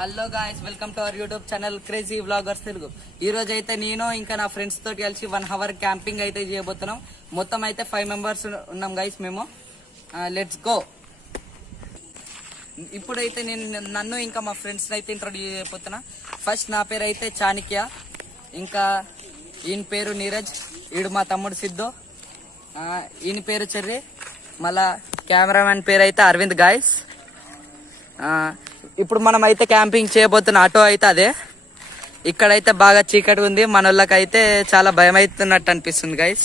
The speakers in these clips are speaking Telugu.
Hello guys, welcome to our YouTube channel crazy vloggers Telugu. ఈ రోజు అయితే నేను ఇంకా నా ఫ్రెండ్స్ తోటి కలిసి 1 అవర్ క్యాంపింగ్ అయితే చేయబోతున్నాం. మొత్తం అయితే 5 మెంబర్స్ ఉన్నాం గైస్ మేము. Let's go. ఇప్పుడైతే నన్ను ఇంకా మా ఫ్రెండ్స్ అయితే ఇంట్రొడ్యూస్ చేయబోతున్నా. ఫస్ట్ నా పేరు అయితే చాణిక్య, ఇంకా ఈయన పేరు నీరజ్, ఈడు మా తమ్ముడు సిద్ధు, ఈయన పేరు చెర్రి, మళ్ళా కెమెరామెన్ పేరు అయితే అరవింద్ గాయస్. ఇప్పుడు మనం అయితే క్యాంపింగ్ చేయబోతున్న ఆటో అయితే అదే. ఇక్కడైతే బాగా చీకటి ఉంది, మన వాళ్ళకైతే చాలా భయం అవుతున్నట్టు అనిపిస్తుంది గైస్.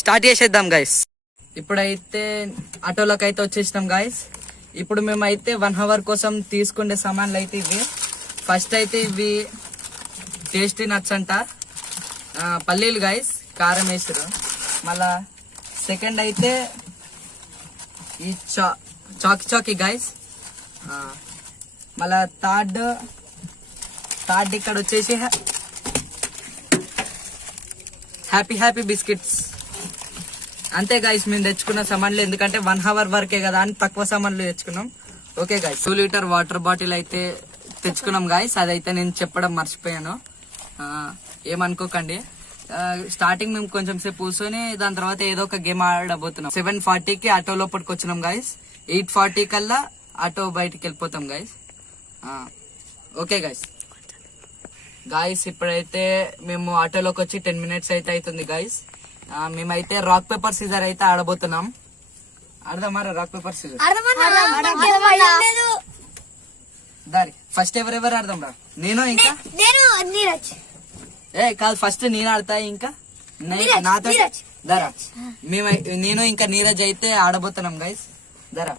స్టార్ట్ చేసేద్దాం గైస్. ఇప్పుడైతే ఆటోలోకి అయితే వచ్చేసినాం గైస్. ఇప్పుడు మేమైతే 1 అవర్ కోసం తీసుకునే సామాన్లు అయితే ఇవి. ఫస్ట్ అయితే ఇవి టేస్టీ నట్స్ అంట, పల్లీలు గైస్, కారం వేసారు. మళ్ళా సెకండ్ అయితే ఈ చాకీ గైస్. మళ్ళా థర్డ్ ఇక్కడ వచ్చేసి హ్యాపీ బిస్కెట్స్. అంతే గైస్ మేము తెచ్చుకున్న సామాన్లు, ఎందుకంటే 1 అవర్ వరకే కదా అని తక్కువ సామాన్లు తెచ్చుకున్నాం. Okay guys, 2 litre water bottle అయితే తెచ్చుకున్నాం గైస్. అదైతే నేను చెప్పడం మర్చిపోయాను, ఏమనుకోకండి. స్టార్టింగ్ మేము కొంచెం సేపు కూర్చొని దాని తర్వాత ఏదో ఒక గేమ్ ఆడబోతున్నాం. 7:40కి ఆటో లోపలికి వచ్చినాం గైస్. 8:40 కల్లా ఆటో బయటికి వెళ్ళిపోతాం గైస్. ఓకే గైస్ ఇప్పుడైతే మేము ఆటోలోకి వచ్చి 10 మినిట్స్ అయితే అవుతుంది గైస్. మేమైతే రాక్ పేపర్ సీజర్ అయితే ఆడబోతున్నాం. ఆడదామారా రాక్ పేపర్ సీజర్? దారి ఫస్ట్ ఎవరెవరు ఆడదాం రా? నేను ఇంకా కాదు, ఫస్ట్ నేను ఆడతా, ఇంకా నాతో దరా. నేను ఇంకా నీరజ్ అయితే ఆడబోతున్నాం గైస్. దరా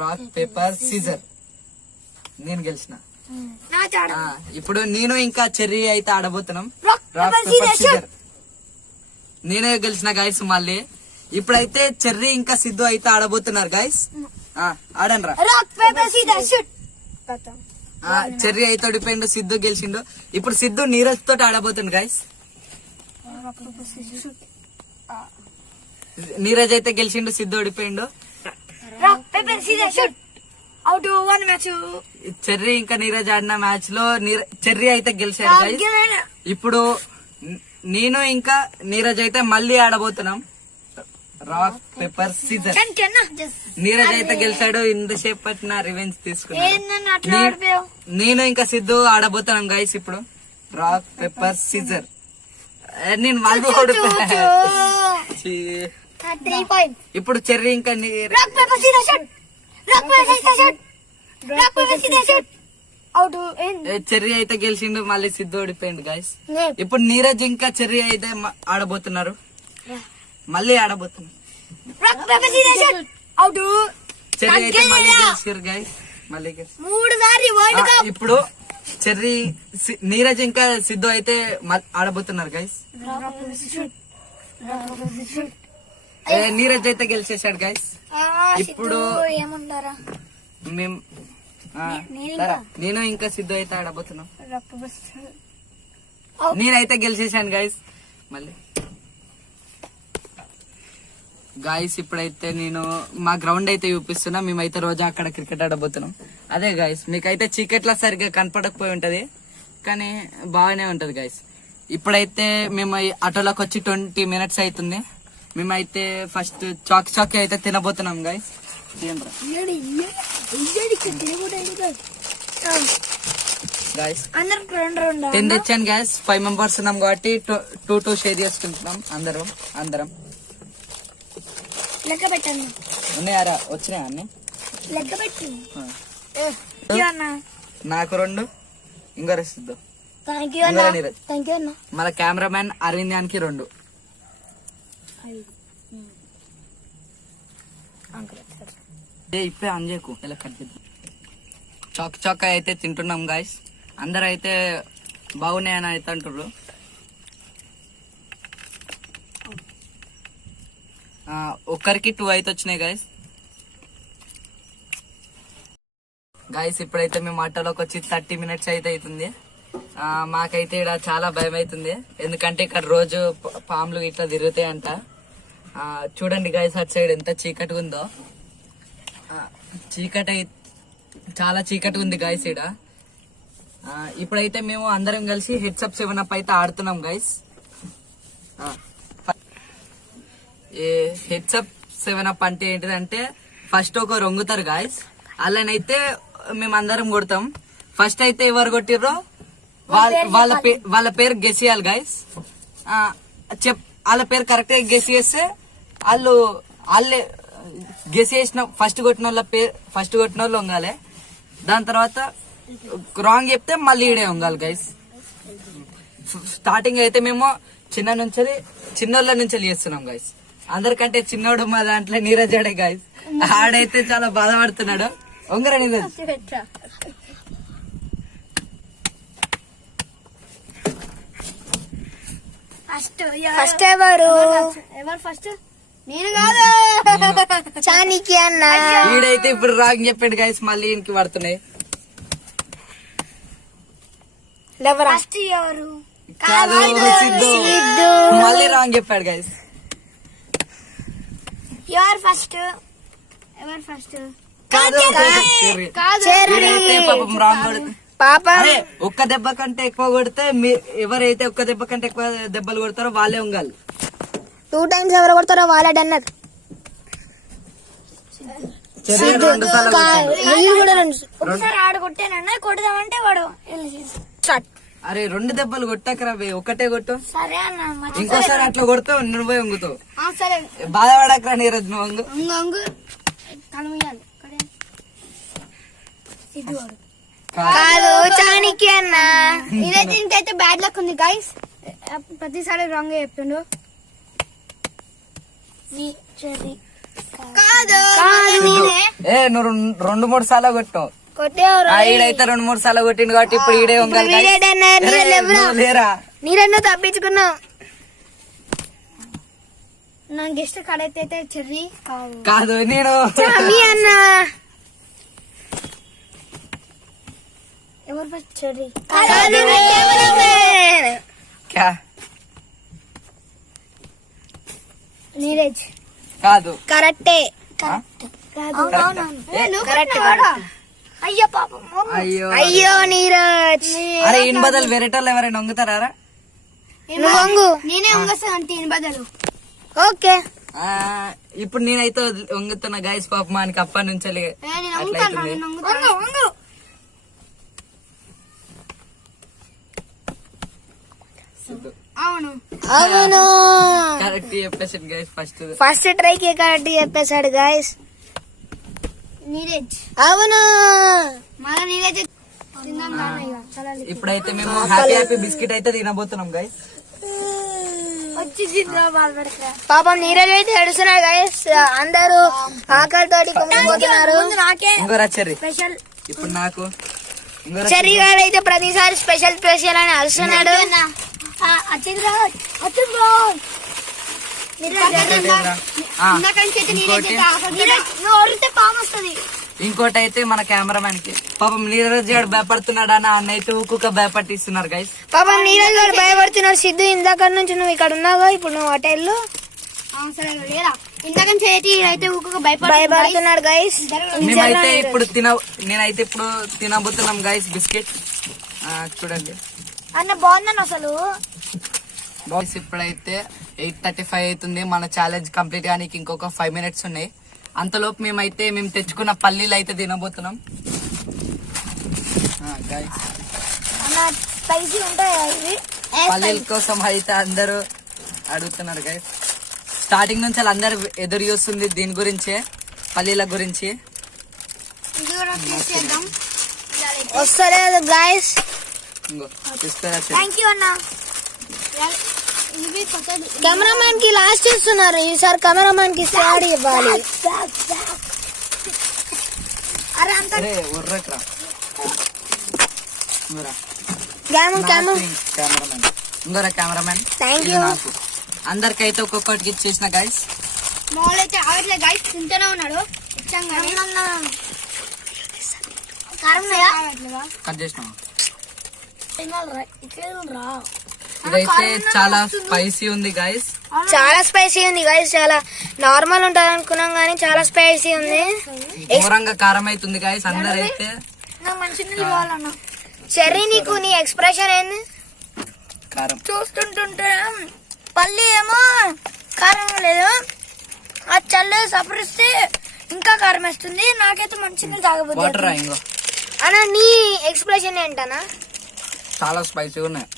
రాక్ పేపర్ సీజర్. నేను గెలిచిన. ఇప్పుడు నేను ఇంకా చెర్రీ అయితే ఆడబోతున్నాం రాక్ పేపర్ సీజర్. నేనే గెలిచిన గైస్. మళ్ళీ ఇప్పుడైతే చెర్రీ ఇంకా సిద్ధు అయితే ఆడబోతున్నారు గైస్. ఆడండి రా. చెర్రీ అయితే ఓడిపోయిండు, సిద్ధు గెలిచిండు. ఇప్పుడు సిద్ధు నీరజ్ తోటి ఆడబోతుండు గైస్. నీరజ్ అయితే గెలిచిండు, సిద్ధు ఓడిపోయిండు. చెర్రీ ఇంకా నీరజ్ ఆడిన మ్యాచ్ లో చెర్రీ అయితే గెలిచాడు గైస్. ఇప్పుడు నేను ఇంకా నీరజ్ అయితే మళ్ళీ ఆడబోతున్నాం రాక్ పేపర్ సీజర్. నీరజ్ అయితే గెలిచాడు, ఇంతసేపు పట్టిన రివెంజ్ తీసుకున్నాడు. నేను ఇంకా సిద్ధు ఆడబోతున్నాం గైస్ ఇప్పుడు రాక్ పేపర్ సీజర్. నేను మళ్ళీ ఇప్పుడు చెర్రీ ఇంకా చెర్రీ అయితే గెలిచిండు, మళ్ళీ సిద్ధు ఓడిపోయిండు గైస్. ఇప్పుడు నీరజ్ ఇంకా చెర్రీ అయితే ఆడబోతున్నారు, మళ్ళీ ఆడబోతున్నారు. చెర్రీ అయితే మళ్ళీ గెలిచారు గైస్, మళ్ళీ ఇప్పుడు చెర్రీ నీరజ్ ఇంకా సిద్ధు అయితే ఆడబోతున్నారు గైస్. నీరజ్ అయితే గెలిచేశాడు గైస్. ఇప్పుడు మేము నేను ఇంకా సిద్ధు అయితే ఆడబోతున్నాం. నేనైతే గెలిచేశాను గైస్. మళ్ళీ గాయస్ ఇప్పుడైతే నేను మా గ్రౌండ్ అయితే చూపిస్తున్నా. మేమైతే రోజు అక్కడ క్రికెట్ ఆడబోతున్నాం. అదే గాయస్, మీకైతే చీకట్లా సరిగ్గా కనపడకపోయి ఉంటది, కానీ బాగానే ఉంటది గాయస్. ఇప్పుడైతే మేము ఆటోలోకి వచ్చి 20 మినిట్స్ అవుతుంది. మేమైతే ఫస్ట్ చాకీ అయితే తినబోతున్నాం గాయస్. గాయస్ 10 తెచ్చాను గాయస్. 5 మెంబర్స్ ఉన్నాం కాబట్టి 2 షేర్ చేసుకుంటున్నాం అందరం. లెక్క పెట్టండి. ఉన్నాయారా? వచ్చినాయా అన్ని? లెక్క పెట్టి నాకు 2, ఇంకో రెసిద్దాం. మన కెమెరామెన్ అరవింద్యానికి 2. ఇప్పుడే అంజేకు ఇలా కట్ చేద్దాం. చాక్ అయితే తింటున్నాం గాయస్. అందరు అయితే బాగున్నాయని అయితే అంటుర్రు. ఒక్కరికి 2 అయితే వచ్చినాయి గాయస్. ఇప్పుడైతే మేము ఆటోలోకి వచ్చి 30 మినిట్స్ అయితే అవుతుంది. మాకైతే ఇక్కడ చాలా భయం అవుతుంది, ఎందుకంటే ఇక్కడ రోజు పాములు ఇట్లా తిరుగుతాయంట. చూడండి గాయస్, అటు సైడ్ ఎంత చీకటిగా ఉందో. చీకటి చాలా చీకటి ఉంది గైస్ ఈడ. ఇప్పుడైతే మేము అందరం కలిసి హెడ్సప్ 7 అయితే ఆడుతున్నాం గైస్. హెడ్సప్ 7 అంటే ఏంటిదంటే ఫస్ట్ ఒక రొంగుతారు గాయస్, అలానైతే మేము అందరం కొడతాం. ఫస్ట్ అయితే ఎవరు కొట్టిర్రో వాళ్ళ పేరు గెస్ చేయాలి గాయస్. వాళ్ళ పేరు కరెక్ట్ గా గెస్ చేస్తే వాళ్ళే గెస్ చేసిన ఫస్ట్ కొట్టిన వాళ్ళు వంగాలి. దాని తర్వాత రాంగ్ చెప్తే మళ్ళీ ఈడే వంగాలి గైస్. స్టార్టింగ్ అయితే మేము చిన్నోళ్ళ నుంచి చేస్తున్నాం గైస్. అందరికంటే చిన్నోడు మా దాంట్లో నీరజ్ ఆడే గైస్. ఆడైతే చాలా బాధపడుతున్నాడు. వంగరా నీరజ్. ఫస్ట్ ఎవరు ఫస్ట్? నేను కాదు, చానికి అన్న. వీడైతే ఇప్పుడు రాంగ్ చెప్పాడు గైస్, మళ్ళీ ఈయనకి పడుతున్నాయి. ఫస్ట్ ఎవరు? మళ్ళీ రాంగ్ చెప్పాడు గైస్. ఎవరు ఫస్ట్? అరే ఒక్క దెబ్బ కంటే ఎక్కువ కొడితే ఎవరైతే ఒక్క దెబ్బ కంటే ఎక్కువ దెబ్బలు కొడతారో వాళ్ళే ఉంగాలి. 2 times ఎవరు కొడతారో వాళ్ళే డన్నర్. కొడదామంటే వాడు అరే 2 దెబ్బలు కొట్టాకరా, ఒకటే కొట్టు. సరే అన్న, ఇంకోసారి అట్లా కొడతావు నువ్వే వంగుతావు. బాధపడకరా నీరజ్, నువ్వు వంగు. కాదు, చానికి అన్న. ఇదైతే ఇంకైతే బ్యాడ్ లక్ ఉంది గైస్, ప్రతిసారి రాంగ్ చెప్తుండు. నువ్వు 2-3 సార్లు కొట్టావు. ఈడైతే 2-3 సార్లు కొట్టిండు కాబట్టి ఇప్పుడు ఈడే ఉండాలి. లేరా నీరన్న తప్పించుకున్నావు. నా గెస్ట్ కడైతే చెర్రీ కాదు, నేను అన్న. ఎవరు ఫస్ట్? చెర్రీ నీరజ్ కాదు. కరెక్టే. అయ్యో నీరజ్. అరే ఇన్ బదులు వేరేటోళ్ళు ఎవరైనా వంగుతారా? నేనే వంగేస్తాను అంటే ఇన్ బదులు. ఓకే, ఇప్పుడు నేనైతే వంగుతున్నా గైస్. పాపం మనకి అప్పటి నుంచి అవును కరెక్ట్ చెప్పేసాడు గైస్. ఫస్ట్ ట్రైకి కరెక్ట్ చెప్పేశాడు గైస్ నీరజ్. అవును, మళ్ళీ నీరజ్. ఇప్పుడైతే మేము హ్యాపీ బిస్కెట్ అయితే తినబోతున్నాం గైస్. పాపం నీరజ్ అయితే ఏడుస్తున్నాడు గైస్. అందరూ ఆకలితోటి కొమ్మిపోతున్నారు. ఇంకోరా చెర్రీ. ఇప్పుడు నాకు చెర్రీ గారు అయితే ప్రతిసారి స్పెషల్ అని అరుస్తున్నాడు. ఇంకోటి అయితే మన కెమెరామెన్ కి పాపం నీరజ్ గారు భయపడుతున్నాడు అని అన్న అయితే ఊకుక భయపట్టిస్తున్నారు గైస్. పాపం నీరజ్ గారు భయపడుతున్నారు. సిద్ధు ఇందాక నుంచి నువ్వు ఇక్కడ ఉన్నావుగా, ఇప్పుడు నువ్వు హోటల్లో భయపడుతున్నాడు గైస్. నేనైతే ఇప్పుడు తినబోతున్నాం గైస్ బిస్కెట్. చూడండి అన్న, బాగుందని అసలు. బాయ్స్ ఇప్పుడైతే 8:35 అవుతుంది. మన ఛాలెంజ్ కంప్లీట్ గా ఇంకొక 5 minutes ఉన్నాయి. అంతలోపు మేము తెచ్చుకున్న పల్లీలు అయితే తినబోతున్నాం గైస్. పల్లీల కోసం అయితే అందరూ అడుగుతున్నారు గైస్. స్టార్టింగ్ నుంచి అందరు ఎదురు చూస్తుంది దీని గురించే, పల్లీల గురించి. వస్తలేదు గైస్. కెమెరామ్యాన్ కి లాస్ట్ ఇస్తున్నారు ఈసారి. కెమెరామ్యాన్ కి సారీ ఇవ్వాలి. కెమెరామ్యాన్ అందరికైతే ఒక్కొక్కటికి ఇచ్చేసిన గైస్. అయితే ఆగట్లే గైస్, తింటూనే ఉన్నాడు. కట్ చేసిన ఇదైతే చాలా స్పైసీ ఉంది గైస్. చాలా స్పైసీ ఉంది గైస్. చాలా నార్మల్ ఉంటది అనుకున్నాం కానీ చాలా స్పైసీ ఉంది. ఘోరంగా కారం అవుతుంది గైస్. అందరైతే చెర్రీ నీకు నీ ఎక్స్ప్రెషన్ ఏంది? కారం చూస్తుంటుంటే పల్లి ఏమో కారం లేదు, ఆ చల్ల సపరిస్తే ఇంకా కారం వేస్తుంది. నాకైతే మంచిగా తాగబోతుంది. వాటర్ ఇంకో అన్న నీ ఎక్స్ప్రెషన్ ఏంటన్నా? చాలా స్పైసీ ఉన్నాయి.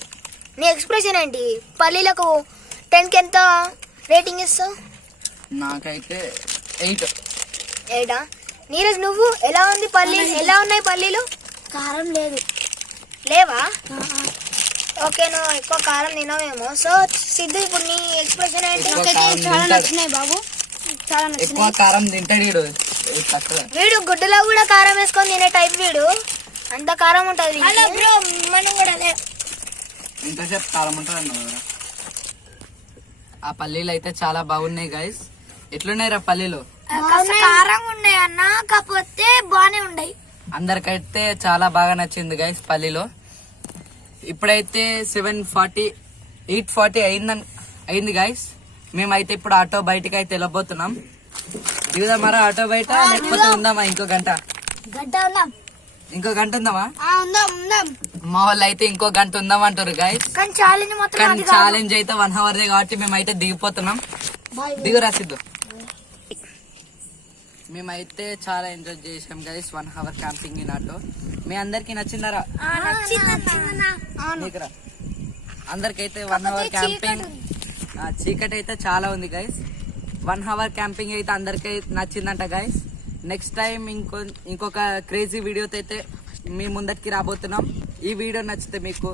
నీ ఎక్స్ప్రెషన్ ఏంటి? పల్లీలకు 10 కి ఎంత రేటింగ్ ఇస్తావు? నాకైతే 8. 8. నీరజ్ నువ్వు ఎలా ఉంది పల్లి? ఎలా ఉన్నాయి పల్లీలు? కారం లేదు. లేవా? ఓకే, నువ్వు ఎక్కువ కారం తినవేమో. సో సిద్ధు ఇప్పుడు నీ ఎక్స్ప్రెషన్ ఏంటి? చాలా నచ్చినాయి బాబు, చాలా ఎక్కువ కారం తింటాడు వీడు. వీడు గుడ్డులో కూడా కారం వేసుకొని తినే టైప్. వీడు అంత కారం ఉంటది. మనం కూడా ఇంతసేపు కారం ఉంటుంది అన్న. ఆ పల్లీలు అయితే చాలా బాగున్నాయి గైస్. ఎట్లున్నాయి రా పల్లీలు? కారం ఉన్నాయి అన్న, కాకపోతే బానే ఉన్నాయి. అందరికైతే చాలా బాగా నచ్చింది గైస్ పల్లీలో. ఇప్పుడైతే 8:40 అయింది గైస్. మేమైతే ఇప్పుడు ఆటో బయటకి అయితే వెళ్ళబోతున్నాం. దిగుదా మరా ఆటో బయట, లేకపోతే ఉందామా ఇంకో గంట? ఇంకో గంట ఉందామా? మా వాళ్ళు అయితే ఇంకో గంట ఉందామంటారు గైస్. కానీ ఛాలెంజ్ అయితే 1 hour కాబట్టి మేమైతే దిగిపోతున్నాం. దిగురా సిద్ధు. మేమైతే చాలా ఎంజాయ్ చేసాం guys 1 hour camping in auto. మీ అందరికి నచ్చిందరా? నీకురా అందరికైతే 1 hour క్యాంపింగ్. చీకటి అయితే చాలా ఉంది గైస్. 1 hour క్యాంపింగ్ అయితే అందరికి నచ్చిందంట గైస్. నెక్స్ట్ టైం ఇంకొక క్రేజీ వీడియోతో అయితే మీ ముందటికి రాబోతున్నాం. ఈ వీడియో నచ్చితే మీకు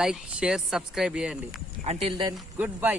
లైక్, షేర్, సబ్స్క్రైబ్ చేయండి. Until then good bye.